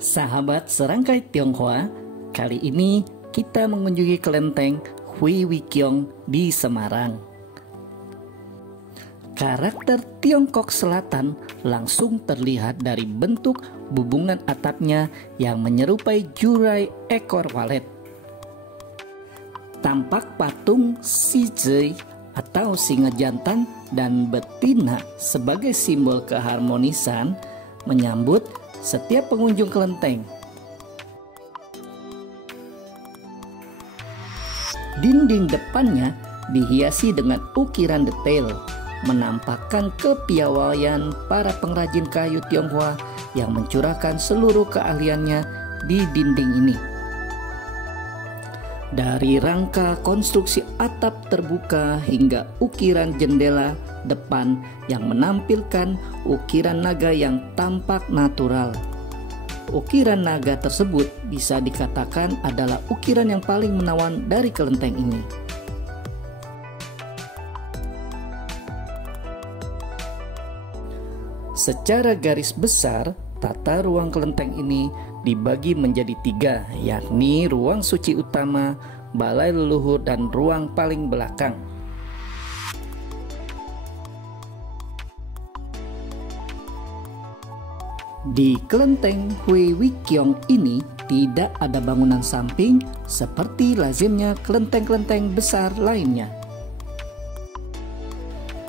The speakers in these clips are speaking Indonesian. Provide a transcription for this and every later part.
Sahabat serangkai Tionghoa, kali ini kita mengunjungi kelenteng Hui Wikiong di Semarang. Karakter Tiongkok Selatan langsung terlihat dari bentuk bubungan atapnya yang menyerupai jurai ekor walet. Tampak patung Si Zhe atau singa jantan dan betina sebagai simbol keharmonisan menyambut setiap pengunjung kelenteng. Dinding depannya dihiasi dengan ukiran detail, menampakkan kepiawaian para pengrajin kayu Tionghoa yang mencurahkan seluruh keahliannya di dinding ini. Dari rangka konstruksi atap terbuka hingga ukiran jendela depan yang menampilkan ukiran naga yang tampak natural. Ukiran naga tersebut bisa dikatakan adalah ukiran yang paling menawan dari kelenteng ini. Secara garis besar, tata ruang kelenteng ini dibagi menjadi 3, yakni ruang suci utama, balai leluhur, dan ruang paling belakang. Di kelenteng Hui Wikiong ini tidak ada bangunan samping seperti lazimnya kelenteng-kelenteng besar lainnya.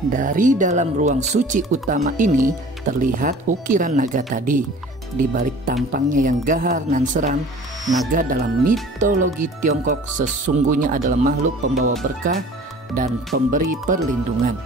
Dari dalam ruang suci utama ini terlihat ukiran naga tadi. Di balik tampangnya yang gahar dan seram, naga dalam mitologi Tiongkok sesungguhnya adalah makhluk pembawa berkah dan pemberi perlindungan.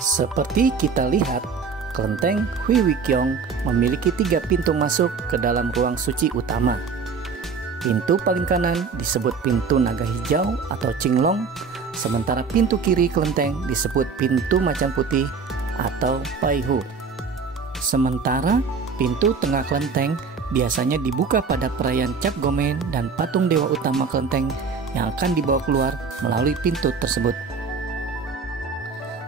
Seperti kita lihat, kelenteng Hui Wikiong memiliki 3 pintu masuk ke dalam ruang suci utama. Pintu paling kanan disebut pintu naga hijau atau Qinglong, sementara pintu kiri kelenteng disebut pintu macan putih atau Paihu. Sementara pintu tengah kelenteng biasanya dibuka pada perayaan Cap Gomeh dan patung dewa utama kelenteng yang akan dibawa keluar melalui pintu tersebut.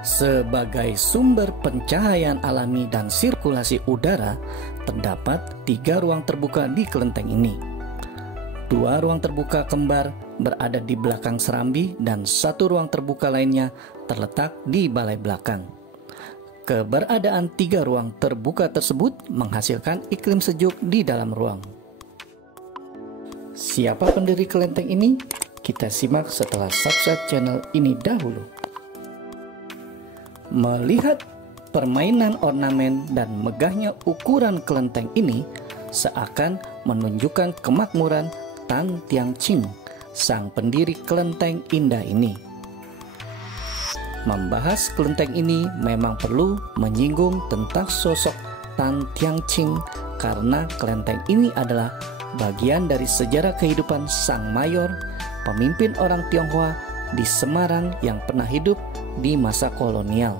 Sebagai sumber pencahayaan alami dan sirkulasi udara, terdapat 3 ruang terbuka di kelenteng ini. 2 ruang terbuka kembar berada di belakang serambi dan 1 ruang terbuka lainnya terletak di balai belakang. Keberadaan 3 ruang terbuka tersebut menghasilkan iklim sejuk di dalam ruang. Siapa pendiri kelenteng ini? Kita simak setelah subscribe channel ini dahulu. Melihat permainan ornamen dan megahnya ukuran kelenteng ini seakan menunjukkan kemakmuran Tan Tianqing, sang pendiri kelenteng indah ini. Membahas kelenteng ini memang perlu menyinggung tentang sosok Tan Tianqing karena kelenteng ini adalah bagian dari sejarah kehidupan sang mayor, pemimpin orang Tionghoa di Semarang yang pernah hidup di masa kolonial.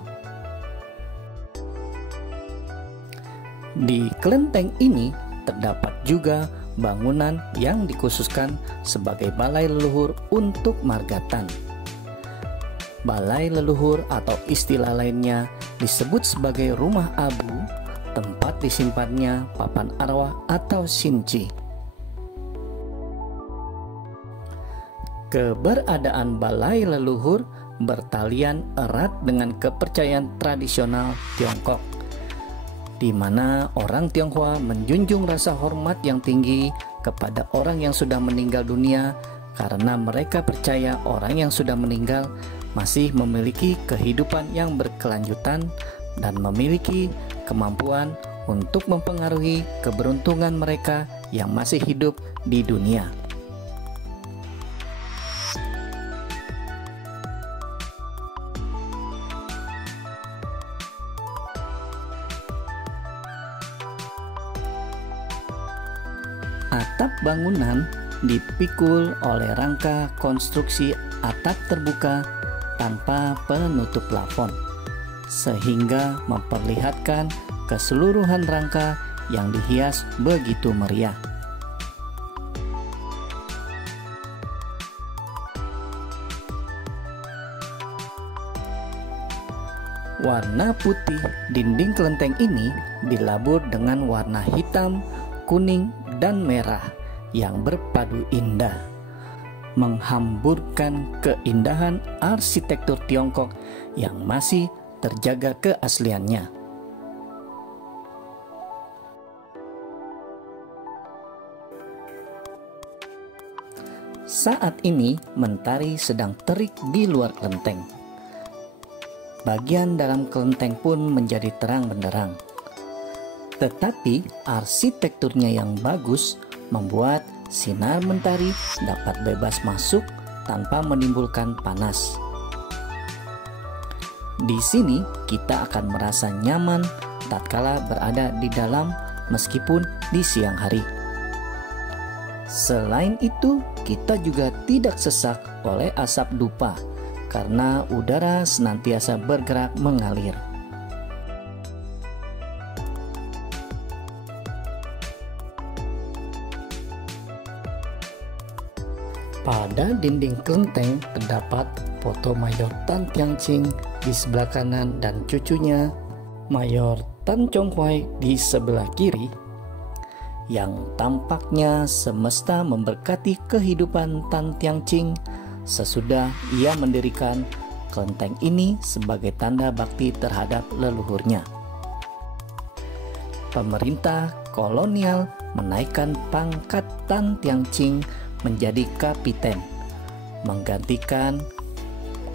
Di kelenteng ini terdapat juga bangunan yang dikhususkan sebagai balai leluhur untuk marga Tan. Balai leluhur atau istilah lainnya disebut sebagai rumah abu, tempat disimpannya papan arwah atau Xinji. Keberadaan balai leluhur bertalian erat dengan kepercayaan tradisional Tiongkok, di mana orang Tionghoa menjunjung rasa hormat yang tinggi kepada orang yang sudah meninggal dunia karena mereka percaya orang yang sudah meninggal masih memiliki kehidupan yang berkelanjutan dan memiliki kemampuan untuk mempengaruhi keberuntungan mereka yang masih hidup di dunia. Atap bangunan dipikul oleh rangka konstruksi atap terbuka tanpa penutup plafon, sehingga memperlihatkan keseluruhan rangka yang dihias begitu meriah. Warna putih dinding kelenteng ini dilabur dengan warna hitam, kuning, dan merah yang berpadu indah, menghamburkan keindahan arsitektur Tiongkok yang masih terjaga keasliannya. Saat ini mentari sedang terik di luar kelenteng. Bagian dalam kelenteng pun menjadi terang benderang. Tetapi arsitekturnya yang bagus membuat sinar mentari dapat bebas masuk tanpa menimbulkan panas. Di sini kita akan merasa nyaman tatkala berada di dalam meskipun di siang hari. Selain itu, kita juga tidak sesak oleh asap dupa karena udara senantiasa bergerak mengalir. Pada dinding kelenteng terdapat foto Mayor Tan Tianqing di sebelah kanan dan cucunya Mayor Tan Chonghuai di sebelah kiri, yang tampaknya semesta memberkati kehidupan Tan Tianqing sesudah ia mendirikan kelenteng ini sebagai tanda bakti terhadap leluhurnya. Pemerintah kolonial menaikkan pangkat Tan Tianqing menjadi kapiten, menggantikan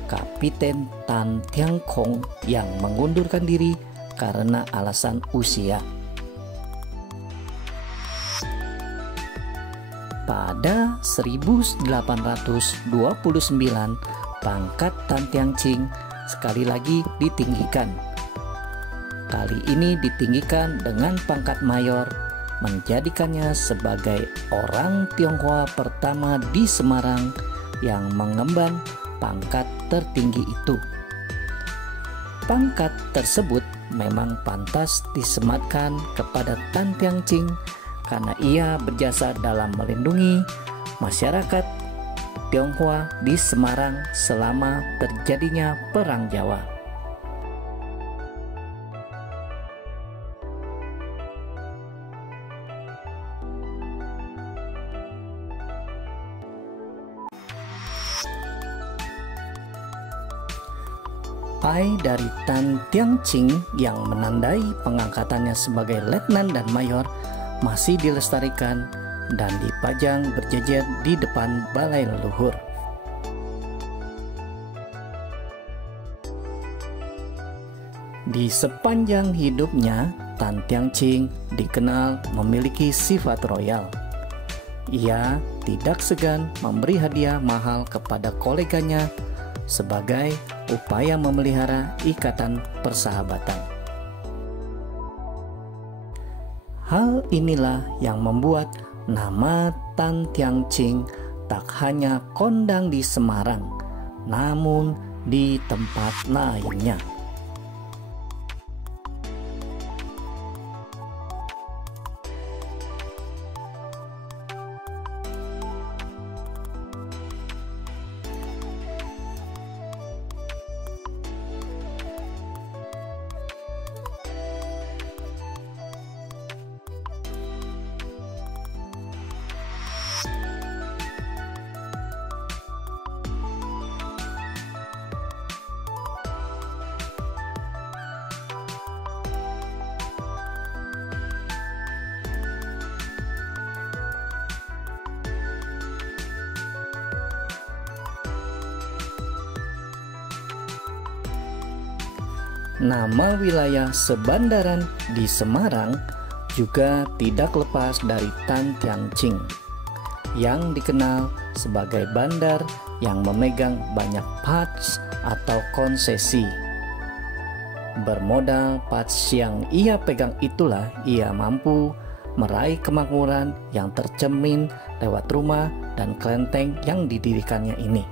Kapiten Tan Tiangkong yang mengundurkan diri karena alasan usia. Pada 1829, pangkat Tan Tianqing sekali lagi ditinggikan. Kali ini ditinggikan dengan pangkat mayor, menjadikannya sebagai orang Tionghoa pertama di Semarang yang mengemban pangkat tertinggi itu. Pangkat tersebut memang pantas disematkan kepada Tan Tianqing karena ia berjasa dalam melindungi masyarakat Tionghoa di Semarang selama terjadinya Perang Jawa. Pai dari Tan Tianqing yang menandai pengangkatannya sebagai letnan dan mayor masih dilestarikan dan dipajang berjejer di depan balai leluhur. Di sepanjang hidupnya, Tan Tianqing dikenal memiliki sifat royal. Ia tidak segan memberi hadiah mahal kepada koleganya sebagai upaya memelihara ikatan persahabatan. Hal inilah yang membuat nama Tan Tianqing tak hanya kondang di Semarang, namun di tempat lainnya. Nama wilayah Sebandaran di Semarang juga tidak lepas dari Tan Tianqing, yang dikenal sebagai bandar yang memegang banyak patch atau konsesi. Bermodal patch yang ia pegang itulah ia mampu meraih kemakmuran yang tercermin lewat rumah dan kelenteng yang didirikannya ini.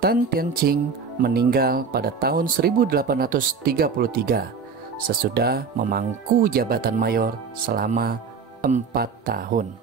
Tan Tianqing meninggal pada tahun 1833 sesudah memangku jabatan mayor selama 4 tahun.